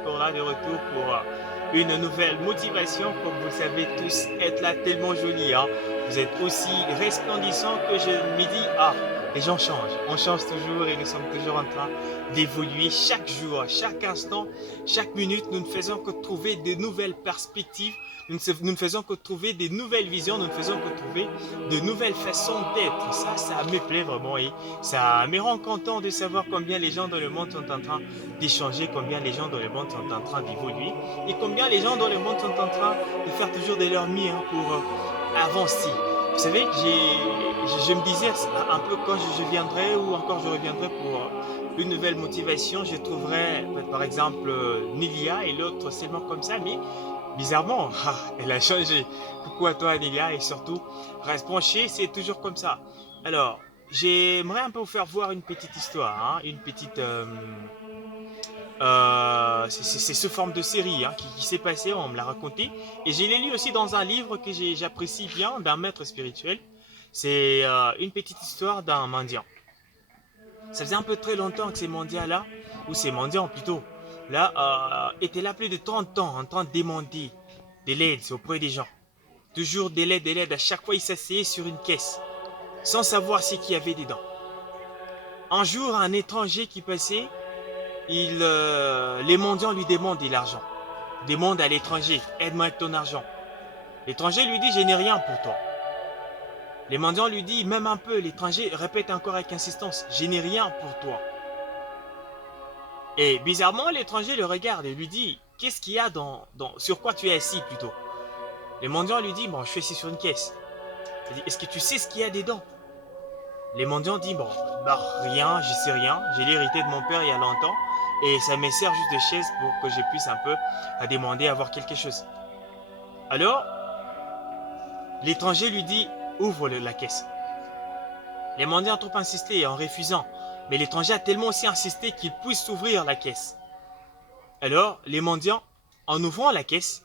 encore là de retour pour une nouvelle motivation. Comme vous le savez tous, être là tellement joli, hein. Vous êtes aussi resplendissant que je me dis, ah, les gens changent. On change toujours et nous sommes toujours en train d'évoluer chaque jour, chaque instant, chaque minute. Nous ne faisons que trouver de nouvelles perspectives. Nous ne faisons que trouver des nouvelles visions. Nous ne faisons que trouver de nouvelles façons d'être. Ça me plaît vraiment et ça me rend content de savoir combien les gens dans le monde sont en train d'échanger, combien les gens dans le monde sont en train d'évoluer et combien les gens dans le monde sont en train de faire toujours de leur mieux pour avancer. Vous savez, je me disais un peu quand je viendrai ou encore je reviendrai pour une nouvelle motivation, je trouverai par exemple Nilia et l'autre seulement comme ça, mais bizarrement, elle a changé. Coucou à toi Nilia et surtout, reste branché, c'est toujours comme ça. Alors, j'aimerais un peu vous faire voir une petite histoire, hein, une petite... c'est sous forme de série hein, qui s'est passée, on me l'a raconté. Et je l'ai lu aussi dans un livre que j'apprécie bien, d'un maître spirituel. C'est une petite histoire d'un mendiant. Ça faisait un peu très longtemps que ces mendiants-là, ou ces mendiants plutôt, là, étaient là plus de 30 ans en train de demander de l'aide auprès des gens. Toujours de l'aide. À chaque fois, ils s'asseyaient sur une caisse, sans savoir ce qu'il y avait dedans. Un jour, un étranger qui passait, les mendiants lui demandent de l'argent. Demande à l'étranger, aide-moi avec ton argent. L'étranger lui dit, je n'ai rien pour toi. Les mendiants lui dit, même un peu, l'étranger répète encore avec insistance, je n'ai rien pour toi. Et bizarrement, l'étranger le regarde et lui dit, qu'est-ce qu'il y a sur quoi tu es assis plutôt? Les mendiants lui dit, bon, je suis assis sur une caisse. Il dit, est-ce que tu sais ce qu'il y a dedans? Les mendiants disent, bon, bah rien, je sais rien, j'ai l'hérité de mon père il y a longtemps. Et ça me sert juste de chaise pour que je puisse un peu demander à avoir quelque chose. Alors, l'étranger lui dit, ouvre la caisse. Les mendiants ont trop insisté en refusant. Mais l'étranger a tellement aussi insisté qu'il puisse ouvrir la caisse. Alors, les mendiants, en ouvrant la caisse,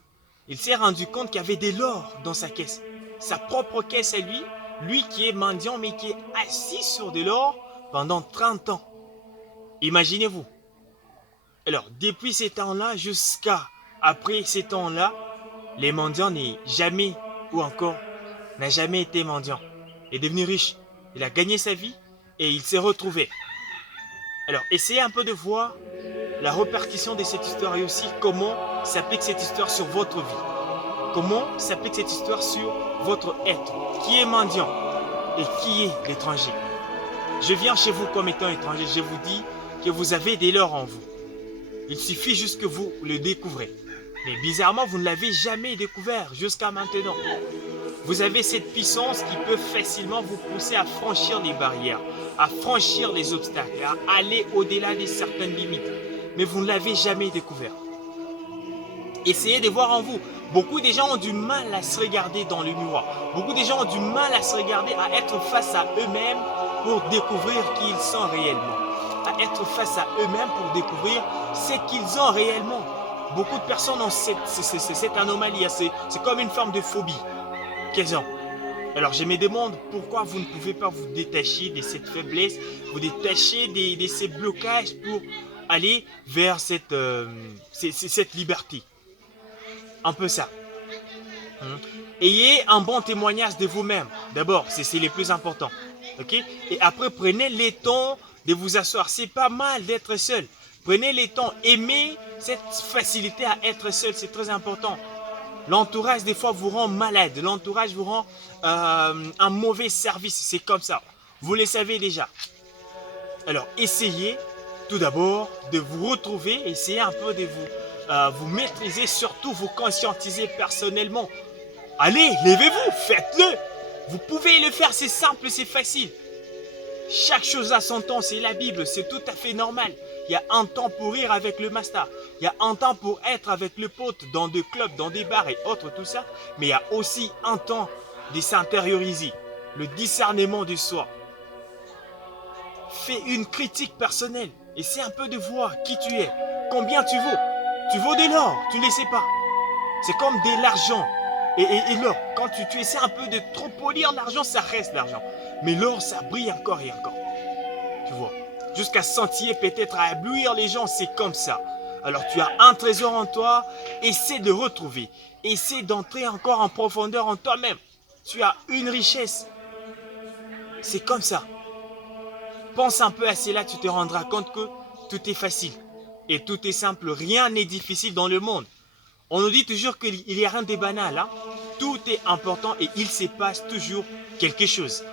il s'est rendu compte qu'il y avait de l'or dans sa caisse. Sa propre caisse à lui, lui qui est mendiant mais qui est assis sur de l'or pendant 30 ans. Imaginez-vous. Alors, depuis ces temps-là jusqu'à après ces temps-là, les mendiants n'est jamais, ou encore, n'a jamais été mendiant. Il est devenu riche. Il a gagné sa vie et il s'est retrouvé. Alors, essayez un peu de voir la répercussion de cette histoire et aussi comment s'applique cette histoire sur votre vie. Comment s'applique cette histoire sur votre être. Qui est mendiant et qui est l'étranger. Je viens chez vous comme étant étranger. Je vous dis que vous avez des l'or en vous. Il suffit juste que vous le découvrez. Mais bizarrement, vous ne l'avez jamais découvert jusqu'à maintenant. Vous avez cette puissance qui peut facilement vous pousser à franchir les barrières, à franchir les obstacles, à aller au-delà de certaines limites. Mais vous ne l'avez jamais découvert. Essayez de voir en vous. Beaucoup de gens ont du mal à se regarder dans le miroir. Beaucoup de gens ont du mal à se regarder, à être face à eux-mêmes pour découvrir qui ils sont réellement. À être face à eux-mêmes pour découvrir ce qu'ils ont réellement. Beaucoup de personnes ont cette anomalie, c'est comme une forme de phobie qu'elles ont. Alors je me demande pourquoi vous ne pouvez pas vous détacher de cette faiblesse, vous détacher de ces blocages pour aller vers cette liberté. Un peu ça. Ayez un bon témoignage de vous-même. D'abord, c'est le plus important. Okay? Et après, prenez le temps de vous asseoir. C'est pas mal d'être seul. Prenez le temps. Aimez cette facilité à être seul. C'est très important. L'entourage, des fois, vous rend malade. L'entourage vous rend un mauvais service. C'est comme ça. Vous le savez déjà. Alors, essayez tout d'abord de vous retrouver. Essayez un peu de vous maîtriser. Surtout, vous conscientiser personnellement. Allez, levez-vous. Faites-le. Vous pouvez le faire. C'est simple, c'est facile. Chaque chose a son temps, c'est la Bible, c'est tout à fait normal. Il y a un temps pour rire avec le master. Il y a un temps pour être avec le pote dans des clubs, dans des bars et autres, tout ça. Mais il y a aussi un temps de s'intérioriser. Le discernement de soi. Fais une critique personnelle. Essaie un peu de voir qui tu es. Combien tu vaux. Tu vaux de l'or, tu ne le sais pas. C'est comme de l'argent. Et l'or, quand tu essaies un peu de trop polir l'argent, ça reste l'argent. Mais l'or, ça brille encore et encore. Tu vois. Jusqu'à sentir peut-être à éblouir les gens, c'est comme ça. Alors tu as un trésor en toi, essaie de le retrouver. Essaie d'entrer encore en profondeur en toi-même. Tu as une richesse. C'est comme ça. Pense un peu à cela, tu te rendras compte que tout est facile. Et tout est simple, rien n'est difficile dans le monde. On nous dit toujours qu'il n'y a rien de banal. Hein? Tout est important et il se passe toujours quelque chose.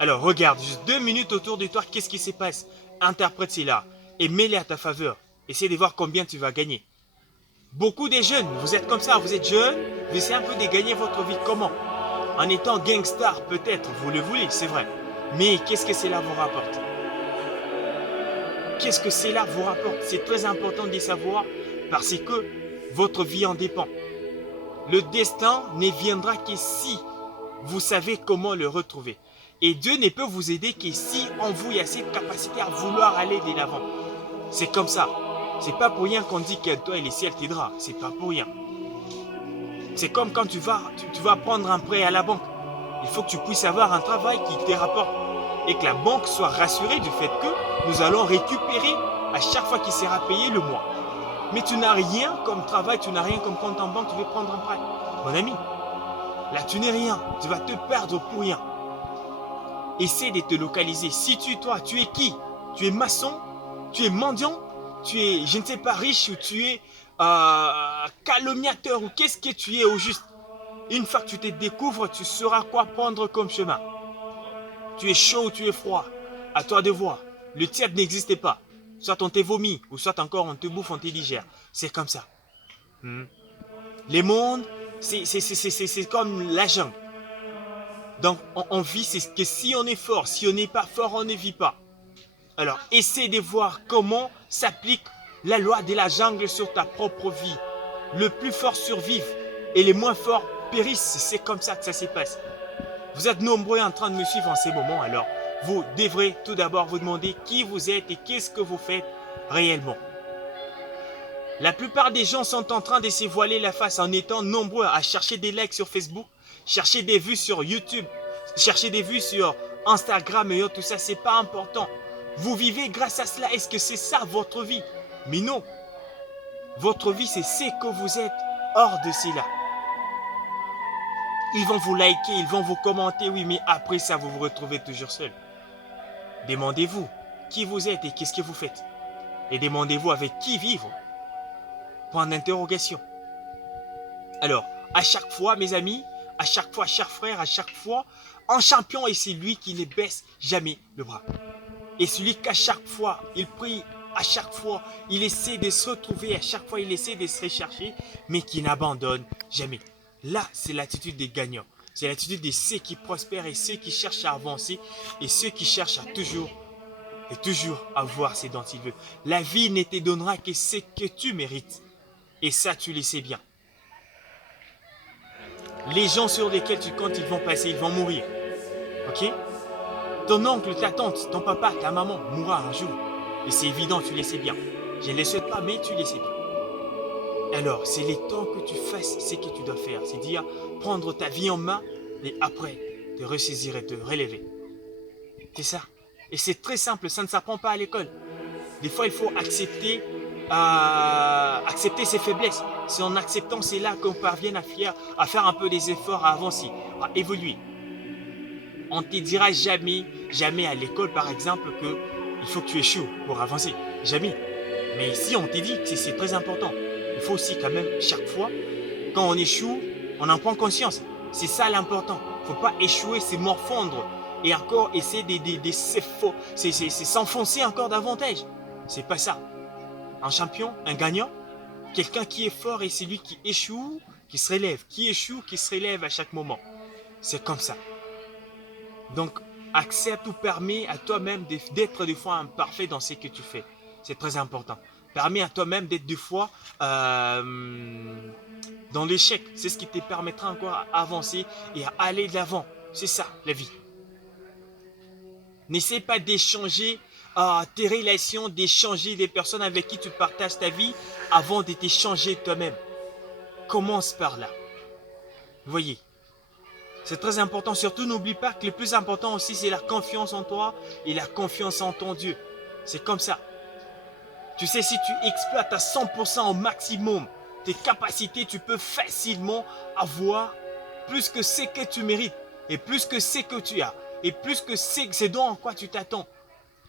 Alors regarde, juste 2 minutes autour de toi, qu'est-ce qui se passe? Interprète cela et mets-les à ta faveur. Essaie de voir combien tu vas gagner. Beaucoup des jeunes, vous êtes comme ça, vous êtes jeunes, vous essayez un peu de gagner votre vie. Comment? En étant gangstar, peut-être, vous le voulez, c'est vrai. Mais qu'est-ce que cela vous rapporte? Qu'est-ce que cela vous rapporte? C'est très important de savoir parce que votre vie en dépend. Le destin ne viendra que si vous savez comment le retrouver. Et Dieu ne peut vous aider que si en vous il y a cette capacité à vouloir aller de l'avant. C'est comme ça. C'est pas pour rien qu'on dit que toi et le ciel t'aidera. C'est pas pour rien. C'est comme quand tu vas prendre un prêt à la banque. Il faut que tu puisses avoir un travail qui te rapporte. Et que la banque soit rassurée du fait que nous allons récupérer à chaque fois qu'il sera payé le mois. Mais tu n'as rien comme travail, tu n'as rien comme compte en banque, tu veux prendre un prêt. Mon ami, là tu n'es rien. Tu vas te perdre pour rien. Essaie de te localiser. Si toi, tu es qui? Tu es maçon? Tu es mendiant? Tu es, je ne sais pas, riche ou tu es calomniateur ou qu'est-ce que tu es au juste? Une fois que tu te découvres, tu sauras quoi prendre comme chemin. Tu es chaud ou tu es froid? À toi de voir. Le tiède n'existe pas. Soit on te vomit ou soit encore on te bouffe, on te digère. C'est comme ça. Les mondes, c'est comme la jungle. Donc on vit, c'est que si on est fort, si on n'est pas fort, on ne vit pas. Alors essaie de voir comment s'applique la loi de la jungle sur ta propre vie. Le plus fort survive et les moins forts périssent. C'est comme ça que ça se passe. Vous êtes nombreux en train de me suivre en ces moments, alors vous devrez tout d'abord vous demander qui vous êtes et qu'est-ce que vous faites réellement. La plupart des gens sont en train de se voiler la face en étant nombreux à chercher des likes sur Facebook, chercher des vues sur YouTube, chercher des vues sur Instagram et tout ça, c'est pas important. Vous vivez grâce à cela, est-ce que c'est ça votre vie? Mais non, votre vie c'est ce que vous êtes hors de cela. Ils vont vous liker, ils vont vous commenter, oui, mais après ça, vous vous retrouvez toujours seul. Demandez-vous qui vous êtes et qu'est-ce que vous faites. Et demandez-vous avec qui vivre. Point d'interrogation. Alors, à chaque fois, mes amis, à chaque fois, chers frères, à chaque fois, un champion est celui qui ne baisse jamais le bras. Et celui qu'à chaque fois, il prie, à chaque fois, il essaie de se retrouver, à chaque fois, il essaie de se rechercher, mais qui n'abandonne jamais. Là, c'est l'attitude des gagnants. C'est l'attitude de ceux qui prospèrent et ceux qui cherchent à avancer et ceux qui cherchent à toujours avoir ce dont ils veulent. La vie ne te donnera que ce que tu mérites. Et ça, tu le sais bien. Les gens sur lesquels tu comptes, ils vont passer, ils vont mourir. Ok? Ton oncle, ta tante, ton papa, ta maman mourra un jour. Et c'est évident, tu le sais bien. Je ne le souhaite pas, mais tu le sais bien. Alors, c'est le temps que tu fasses ce que tu dois faire. C'est-à-dire prendre ta vie en main et après te ressaisir et te relever. C'est ça. Et c'est très simple, ça ne s'apprend pas à l'école. Des fois, il faut accepter ses faiblesses. C'est en acceptant cela qu'on parvient à faire un peu des efforts, à avancer, à évoluer. On ne te dira jamais à l'école, par exemple, qu'il faut que tu échoues pour avancer. Jamais. Mais ici, on te dit que c'est très important. Il faut aussi quand même, chaque fois, quand on échoue, on en prend conscience. C'est ça l'important. Il ne faut pas échouer, c'est morfondre. Et encore essayer de s'enfoncer encore davantage. C'est pas ça. Un champion, un gagnant, quelqu'un qui est fort et c'est lui qui échoue, qui se relève. Qui échoue, qui se relève à chaque moment. C'est comme ça. Donc, accepte ou permets à toi-même d'être des fois imparfait dans ce que tu fais. C'est très important. Permets à toi-même d'être des fois dans l'échec. C'est ce qui te permettra encore à avancer et à aller de l'avant. C'est ça, la vie. N'essaie pas d'échanger tes relations, d'échanger des personnes avec qui tu partages ta vie avant de t'échanger toi-même. Commence par là. Vous voyez, c'est très important. Surtout, n'oublie pas que le plus important aussi, c'est la confiance en toi et la confiance en ton Dieu. C'est comme ça. Tu sais, si tu exploites à 100% au maximum tes capacités, tu peux facilement avoir plus que ce que tu mérites et plus que ce que tu as et plus que c'est dont en quoi tu t'attends.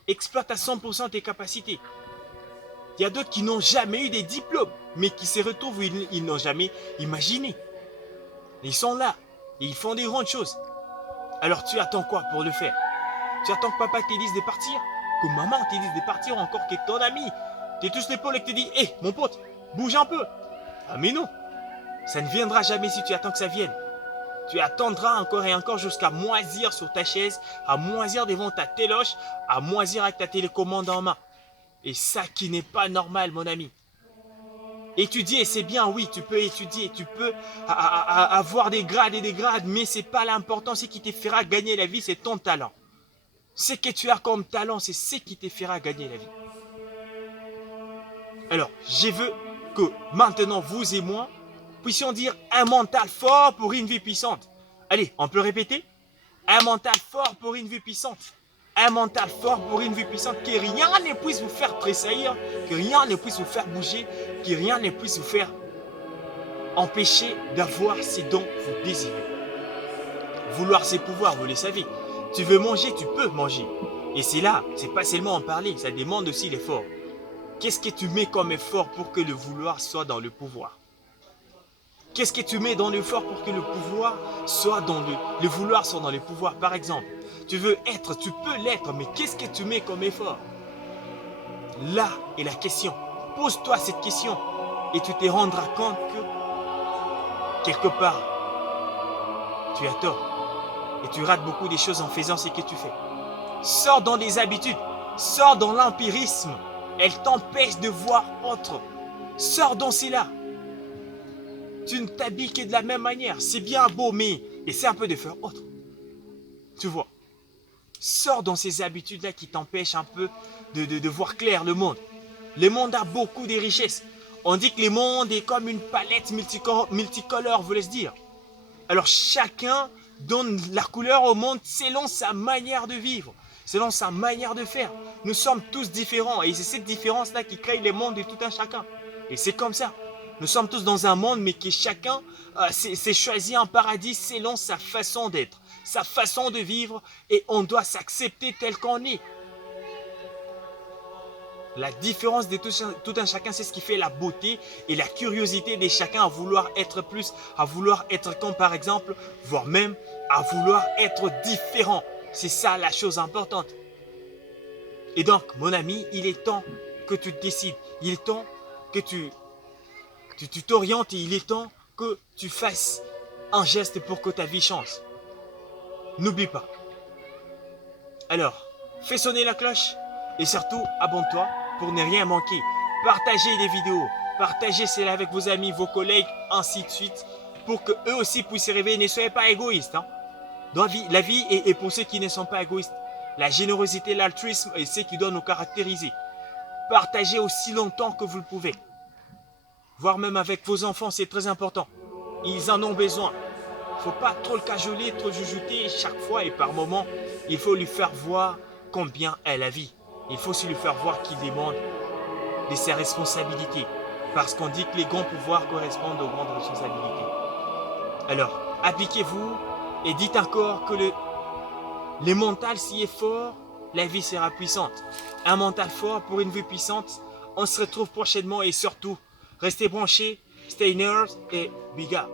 Exploite à 100% tes capacités. Il y a d'autres qui n'ont jamais eu des diplômes, mais qui se retrouvent où ils n'ont jamais imaginé. Ils sont là et ils font des grandes choses. Alors tu attends quoi pour le faire? Tu attends que papa te dise de partir? Que maman te dise de partir, encore que ton ami te touche l'épaule et que te dit hé, mon pote, bouge un peu. Ah mais non, ça ne viendra jamais si tu attends que ça vienne. Tu attendras encore et encore jusqu'à moisir sur ta chaise, à moisir devant ta téloche, à moisir avec ta télécommande en main. Et ça qui n'est pas normal, mon ami. Étudier, c'est bien, oui, tu peux étudier, tu peux avoir des grades et des grades, mais ce n'est pas l'important, ce qui te fera gagner la vie, c'est ton talent. Ce que tu as comme talent, c'est ce qui te fera gagner la vie. Alors, je veux que maintenant, vous et moi, puissions dire un mental fort pour une vie puissante. Allez, on peut répéter? Un mental fort pour une vie puissante. Un mental fort pour une vie puissante, que rien ne puisse vous faire tressaillir, que rien ne puisse vous faire bouger, que rien ne puisse vous faire empêcher d'avoir ce dont vous désirez. Vouloir ses pouvoirs, vous le savez. Tu veux manger, tu peux manger. Et c'est là, c'est pas seulement en parler, ça demande aussi l'effort. Qu'est-ce que tu mets comme effort pour que le vouloir soit dans le pouvoir? Qu'est-ce que tu mets dans l'effort pour que le pouvoir soit dans le vouloir soit dans le pouvoir? Par exemple, tu veux être, tu peux l'être, mais qu'est-ce que tu mets comme effort? Là est la question. Pose-toi cette question et tu te rendras compte que quelque part, tu as tort et tu rates beaucoup des choses en faisant ce que tu fais. Sors dans des habitudes, sors dans l'empirisme. Elle t'empêche de voir autre. Sors dans cela. Tu ne t'habilles que de la même manière. C'est bien beau, mais essaie un peu de faire autre. Tu vois. Sors dans ces habitudes-là qui t'empêchent un peu de voir clair le monde. Le monde a beaucoup de richesses. On dit que le monde est comme une palette multicolore, vous laisse dire. Alors chacun donne la couleur au monde selon sa manière de vivre, selon sa manière de faire. Nous sommes tous différents et c'est cette différence-là qui crée le monde de tout un chacun. Et c'est comme ça. Nous sommes tous dans un monde, mais que chacun s'est choisi un paradis selon sa façon d'être, sa façon de vivre, et on doit s'accepter tel qu'on est. La différence de tout un chacun, c'est ce qui fait la beauté et la curiosité de chacun à vouloir être plus, à vouloir être comme par exemple, voire même à vouloir être différent. C'est ça la chose importante. Et donc, mon ami, il est temps que tu te décides. Il est temps que tu t'orientes et il est temps que tu fasses un geste pour que ta vie change. N'oublie pas. Alors, fais sonner la cloche et surtout, abonne-toi pour ne rien manquer. Partagez des vidéos, partagez cela avec vos amis, vos collègues, ainsi de suite, pour qu'eux aussi puissent rêver. Ne soyez pas égoïstes. Hein. Dans la vie est pour ceux qui ne sont pas égoïstes. La générosité, l'altruisme est ce qui doit nous caractériser. Partagez aussi longtemps que vous le pouvez. Voire même avec vos enfants, c'est très important. Ils en ont besoin. Il ne faut pas trop le cajoler, trop le jujuter chaque fois et par moment. Il faut lui faire voir combien est la vie. Il faut aussi lui faire voir qu'il demande de ses responsabilités. Parce qu'on dit que les grands pouvoirs correspondent aux grandes responsabilités. Alors, appliquez-vous et dites encore que le mental s'y est fort, la vie sera puissante. Un mental fort pour une vie puissante. On se retrouve prochainement et surtout, restez branchés, stay nerds et big up.